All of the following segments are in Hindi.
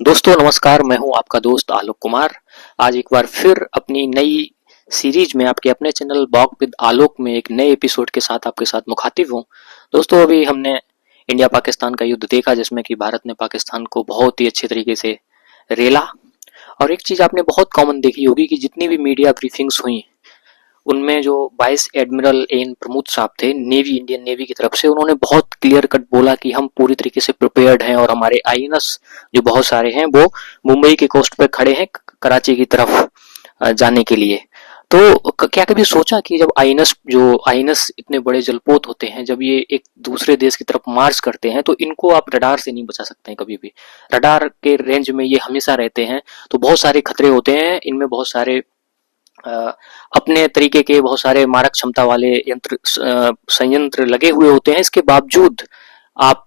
दोस्तों नमस्कार, मैं हूं आपका दोस्त आलोक कुमार। आज एक बार फिर अपनी नई सीरीज में आपके अपने चैनल वॉक विद आलोक में एक नए एपिसोड के साथ आपके साथ मुखातिब हूं। दोस्तों अभी हमने इंडिया पाकिस्तान का युद्ध देखा जिसमें कि भारत ने पाकिस्तान को बहुत ही अच्छे तरीके से रेला। और एक चीज आपने बहुत कॉमन देखी होगी कि जितनी भी मीडिया ब्रीफिंग्स हुई उनमें जो वाइस एडमिरल एन प्रमुख साहब थे नेवी इंडियन नेवी की तरफ से, उन्होंने बहुत क्लियर कट बोला कि हम पूरी तरीके से प्रिपेयर्ड हैं और हमारे आईएनएस जो बहुत सारे हैं वो मुंबई के कोस्ट पे खड़े हैं कराची की तरफ जाने के लिए। तो क्या कभी सोचा कि जब आईएनएस इतने बड़े जलपोत होते हैं, जब ये एक दूसरे देश की तरफ मार्च करते हैं तो इनको आप रडार से नहीं बचा सकते हैं कभी भी। रडार के रेंज में ये हमेशा रहते हैं तो बहुत सारे खतरे होते हैं इनमें, बहुत सारे अपने तरीके के बहुत सारे मारक क्षमता वाले संयंत्र लगे हुए होते हैं। इसके बावजूद आप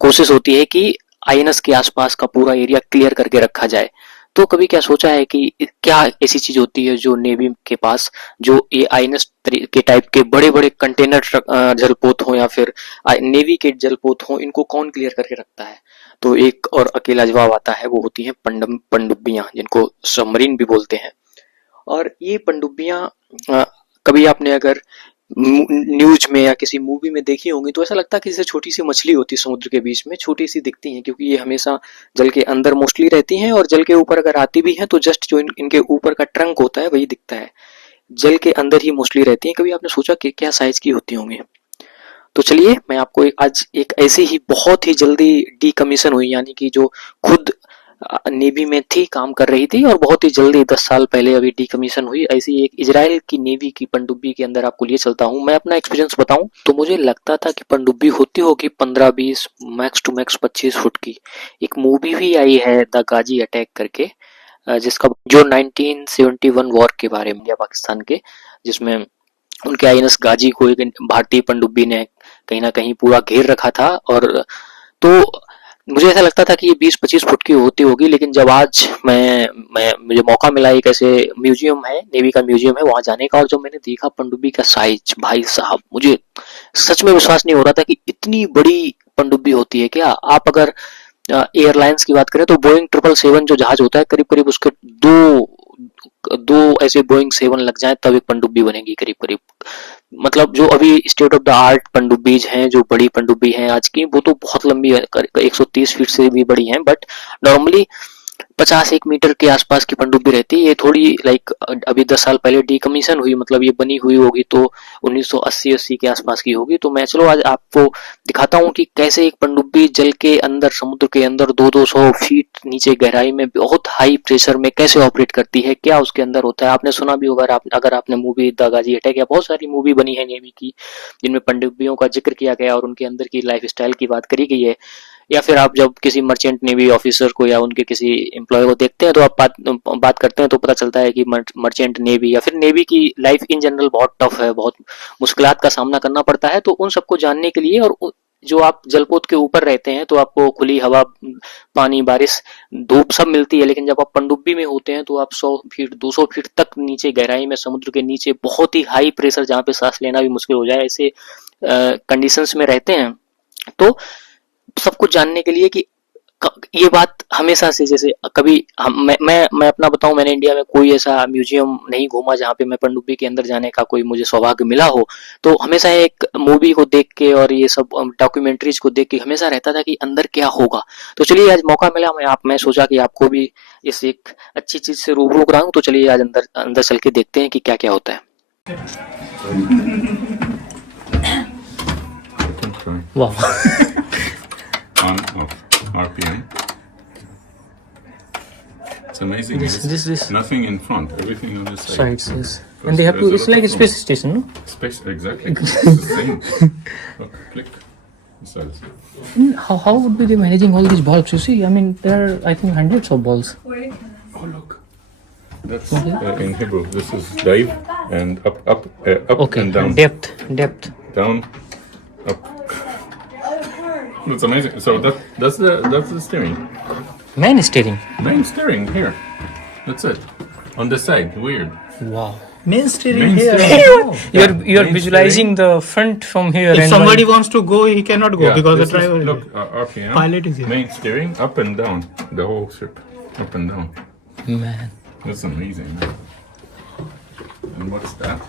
कोशिश होती है कि आईएनएस के आसपास का पूरा एरिया क्लियर करके रखा जाए। तो कभी क्या सोचा है कि क्या ऐसी चीज होती है जो नेवी के पास, जो ये आईएनएस के टाइप के बड़े बड़े कंटेनर जलपोत हो या फिर नेवी के जलपोत हो, इनको कौन क्लियर करके रखता है? तो एक और अकेला जवाब आता है, वो होती है पनडुब्बियां, जिनको सबमरीन भी बोलते हैं। और ये पनडुब्बियां कभी आपने अगर न्यूज में या किसी मूवी में देखी होंगी तो ऐसा लगता है कि जैसे छोटी सी मछली होती है समुद्र के बीच में, छोटी सी दिखती हैं क्योंकि ये हमेशा जल के अंदर मोस्टली रहती हैं और जल के ऊपर अगर आती भी हैं तो जस्ट जो इनके ऊपर का ट्रंक होता है वही दिखता है, जल के अंदर ही मोस्टली रहती हैं। कभी आपने सोचा कि क्या साइज की होती होंगी? तो चलिए मैं आपको आज एक ऐसी ही बहुत ही जल्दी डीकमीशन हुई, यानी कि जो खुद नेवी में थी, काम कर रही थी और बहुत ही जल्दी 10 साल पहले अभी डीकमीशन हुई, ऐसी एक इजराइल की नेवी की पनडुब्बी के अंदर आपको लिए चलता हूँ। मैं अपना एक्सपीरियंस बताऊं तो मुझे लगता था कि पनडुब्बी होती होगी 15-20, मैक्स टू मैक्स 25 फुट की। एक मूवी भी आई है द गाजी अटैक करके, जिसका जो 1971 वॉर के बारे में, इंडिया पाकिस्तान के, जिसमें उनके आईएनएस गाजी को एक भारतीय पनडुब्बी ने कहीं ना कहीं पूरा घेर रखा था। और तो मुझे ऐसा लगता था कि ये 20-25 फुट की होती होगी, लेकिन जब आज मैं मुझे मौका मिला, एक ऐसे म्यूजियम है, नेवी का म्यूजियम है, वहां जाने का, और जब मैंने देखा पनडुब्बी का साइज, भाई साहब मुझे सच में विश्वास नहीं हो रहा था कि इतनी बड़ी पनडुब्बी होती है क्या। आप अगर एयरलाइंस की बात करें तो बोइंग 777 जो जहाज होता है, करीब करीब उसके दो दो ऐसे बोइंग 7 लग जाए तब एक पनडुब्बी बनेगी करीब करीब। मतलब जो अभी स्टेट ऑफ द आर्ट पनडुब्बीज हैं, जो बड़ी पनडुब्बी हैं आज की, वो तो बहुत लंबी है, 130 फीट से भी बड़ी हैं, बट नॉर्मली 50-1 मीटर के आसपास की पनडुब्बी रहती है। ये थोड़ी लाइक अभी 10 साल पहले डीकमीशन हुई, मतलब ये बनी हुई होगी तो 1980 के आसपास की होगी। तो मैं चलो आज आपको दिखाता हूँ कि कैसे एक पनडुब्बी जल के अंदर, समुद्र के अंदर 200-200 फीट नीचे गहराई में बहुत हाई प्रेशर में कैसे ऑपरेट करती है, क्या उसके अंदर होता है। आपने सुना भी होगा, अगर आपने मूवी द गाजी अटैक या बहुत सारी मूवी बनी है नेवी की जिनमें पनडुब्बियों का जिक्र किया गया और उनके अंदर की लाइफ स्टाइल की बात करी गई है, या फिर आप जब किसी मर्चेंट नेवी ऑफिसर को या उनके किसी एम्प्लॉय को देखते हैं तो आप बात करते हैं तो पता चलता है कि मर्चेंट नेवी या फिर नेवी की लाइफ इन जनरल बहुत टफ है, बहुत मुश्किलात का सामना करना पड़ता है। तो उन सबको जानने के लिए, और जो आप जलपोत के ऊपर रहते हैं तो आपको खुली हवा, पानी, बारिश, धूप सब मिलती है, लेकिन जब आप पनडुब्बी में होते हैं तो आप 100 फीट 200 फीट तक नीचे गहराई में, समुद्र के नीचे बहुत ही हाई प्रेशर, जहाँ पे सांस लेना भी मुश्किल हो जाए, ऐसे कंडीशंस में रहते हैं। तो सब कुछ जानने के लिए कि ये बात हमेशा से, जैसे कभी मैं अपना बताऊं, मैंने इंडिया में कोई ऐसा म्यूजियम नहीं घूमा जहाँ पे मैं पनडुब्बी के अंदर जाने का कोई मुझे सौभाग्य मिला हो। तो हमेशा एक मूवी को देख के और ये सब डॉक्यूमेंट्रीज को देख के हमेशा रहता था कि अंदर क्या होगा। तो चलिए आज मौका मिला, मैं सोचा कि आपको भी इस एक अच्छी चीज से रूबरू कराऊं। तो चलिए आज अंदर अंदर चल के देखते हैं कि क्या क्या होता है। वाह On off RPM. It's amazing. This Nothing in front, everything on the side. sides, yes. And they have to, it's like a space station, no? Space, exactly. It's the same. Look, click. How would be they managing all these bulbs? You see, I mean, there are, I think, hundreds of bulbs. Oh, look. That's in Hebrew. This is dive and up Okay. and down. Depth. Down, up. That's amazing. So that's the steering. Man is steering. Main steering here. That's it. On the side. Weird. Wow. Main steering Main here. steering. No. You're main visualizing the front from here. If and somebody wants to go, he cannot go Yeah, because the this is- driver is look, there. RPM. Pilot is here. Main steering, up and down, the whole ship, up and down. Man. That's amazing. Man. And what's that?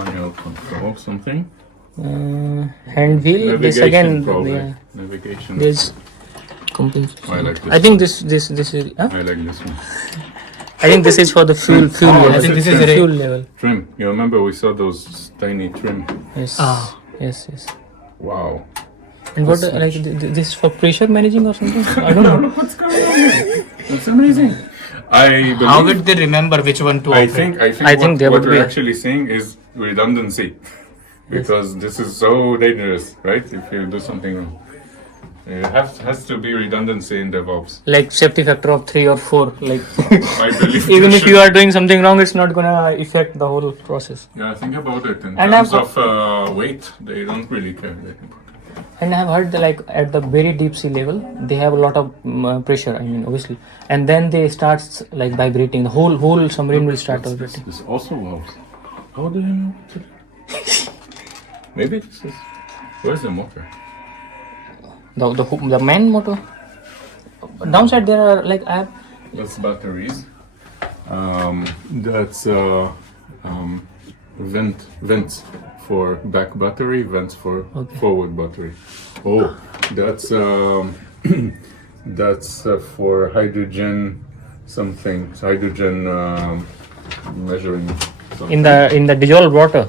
Manual control, something. Hand wheel. This Navigation, again. probably. Yeah, Navigation. there's compensation. I like this. I think this is. Huh? I like this one. I think this is for the fuel level. I think this is fuel level. Trim. You remember we saw those tiny trim? Yes. Ah. Yes. Yes. Wow. And what like this is for pressure managing or something? I don't know. What's going on? That's amazing. I believe, How would they remember which one to I operate? think I think there what would we're be- actually seeing is redundancy. Because this is so dangerous, right? If you do something wrong. It has to be redundancy in DevOps. Like safety factor of 3 or 4. Like I believe even there if you are doing something wrong, it's not gonna affect the whole process. Yeah, think about it. In And terms I've- of weight, they don't really care. And I've heard that, like at the very deep sea level, they have a lot of pressure. I mean, obviously, and then they start like vibrating. The whole submarine will start This vibrating. is also valves. How do you know? Maybe this is. Where's the motor? The main motor. Downside there are like I have. That's batteries. That's vents for back battery, vents for forward battery. Oh, that's that's for hydrogen something. Hydrogen measuring. Something. In the dissolved water,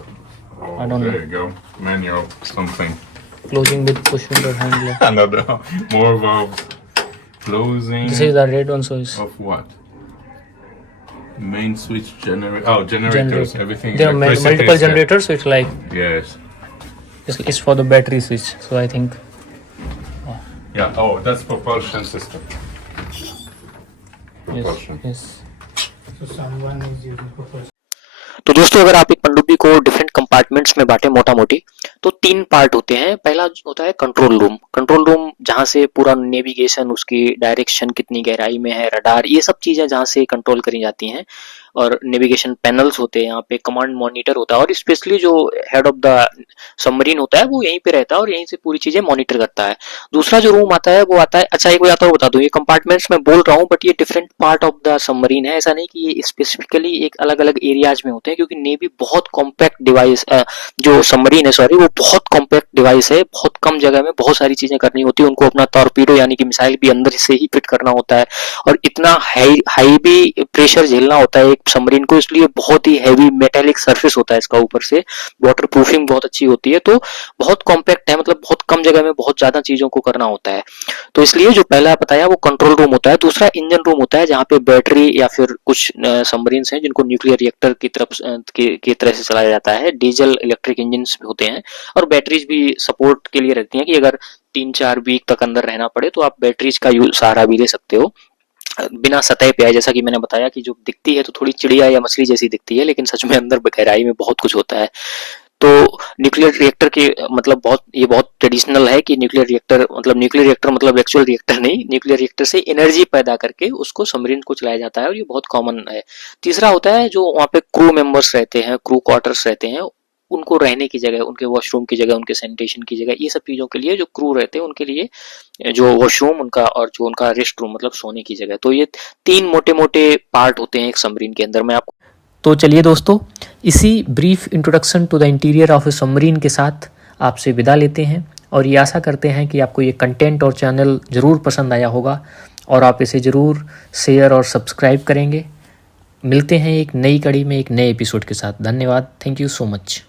Oh, I don't know. there you go. Manual something. closing with push window handle. Another more valves. Closing. This is the red one, so it's Of what? Main switch generator. Oh, generators. generator. Everything. There are electricity multiple is there. generators, so it's like Yes. it's for the battery switch. So I think Yeah. Oh, that's propulsion system. yes, Propulsion. yes. So someone is using propulsion. तो दोस्तों अगर आप एक पनडुब्बी को डिफरेंट कंपार्टमेंट्स में बांटे मोटा मोटी तो 3 पार्ट होते हैं। पहला होता है कंट्रोल रूम जहां से पूरा नेविगेशन, उसकी डायरेक्शन कितनी गहराई में है, रडार, ये सब चीजें जहां से कंट्रोल करी जाती हैं। और नेविगेशन पैनल्स होते हैं, यहाँ पे कमांड मॉनिटर होता है और स्पेशली जो हेड ऑफ द सबमरीन होता है वो यहीं पे रहता है और यहीं से पूरी चीजें मॉनिटर करता है। दूसरा जो रूम आता है वो आता है, अच्छा एक बात और बता दूं, ये कंपार्टमेंट्स में बोल रहा हूँ बट ये different part of the submarine है, ऐसा नहीं कि ये स्पेसिफिकली एक अलग अलग एरियाज में होते हैं, क्योंकि नेवी बहुत कॉम्पैक्ट डिवाइस, जो सबमरीन है सॉरी, वो बहुत कॉम्पैक्ट डिवाइस है, बहुत कम जगह में बहुत सारी चीजें करनी होती है। उनको अपना टॉर्पीडो यानी कि मिसाइल भी अंदर से ही फिट करना होता है और इतना हाई भी प्रेशर झेलना होता है एक सबमरीन को, इसलिए बहुत ही हैवी मेटेलिक सरफेस होता है इसका, ऊपर से वाटर प्रूफिंग बहुत अच्छी होती है, तो बहुत कॉम्पैक्ट है, मतलब बहुत कम जगह में बहुत ज्यादा चीजों को करना होता है। तो इसलिए जो पहला बताया वो कंट्रोल रूम होता है। दूसरा इंजन रूम होता है जहाँ पे बैटरी या फिर कुछ सबमरीन हैं जिनको न्यूक्लियर रिएक्टर की तरह से चलाया जाता है, डीजल इलेक्ट्रिक इंजन होते हैं और बैटरीज भी सपोर्ट के लिए रहती हैं कि अगर 3-4 वीक तक अंदर रहना पड़े तो आप बैटरीज का सहारा भी ले सकते हो बिना सतह पे आए। जैसा कि मैंने बताया कि जो दिखती है तो थोड़ी चिड़िया या मछली जैसी दिखती है, लेकिन सच में अंदर गहराई में बहुत कुछ होता है। तो न्यूक्लियर रिएक्टर के मतलब ये बहुत ट्रेडिशनल है कि न्यूक्लियर रिएक्टर मतलब एक्चुअल रिएक्टर नहीं, न्यूक्लियर रिएक्टर से एनर्जी पैदा करके उसको सबमरीन को चलाया जाता है और ये बहुत कॉमन है। तीसरा होता है जो वहाँ पे क्रू मेंबर्स रहते हैं, क्रू क्वार्टर्स रहते हैं, उनको रहने की जगह, उनके वॉशरूम की जगह, उनके सैनिटेशन की जगह, ये सब चीजों के लिए जो क्रू रहते हैं उनके लिए जो वॉशरूम उनका और जो उनका रेस्ट रूम मतलब सोने की जगह, तो ये 3 मोटे मोटे पार्ट होते हैं एक सबमरीन के अंदर। मैं आपको तो चलिए दोस्तों, इसी brief introduction to the interior of a submarine के साथ आपसे विदा लेते हैं और ये आशा करते हैं कि आपको ये कंटेंट और चैनल ज़रूर पसंद आया होगा और आप इसे ज़रूर शेयर और सब्सक्राइब करेंगे। मिलते हैं एक नई कड़ी में एक नए एपिसोड के साथ। धन्यवाद। Thank you so much.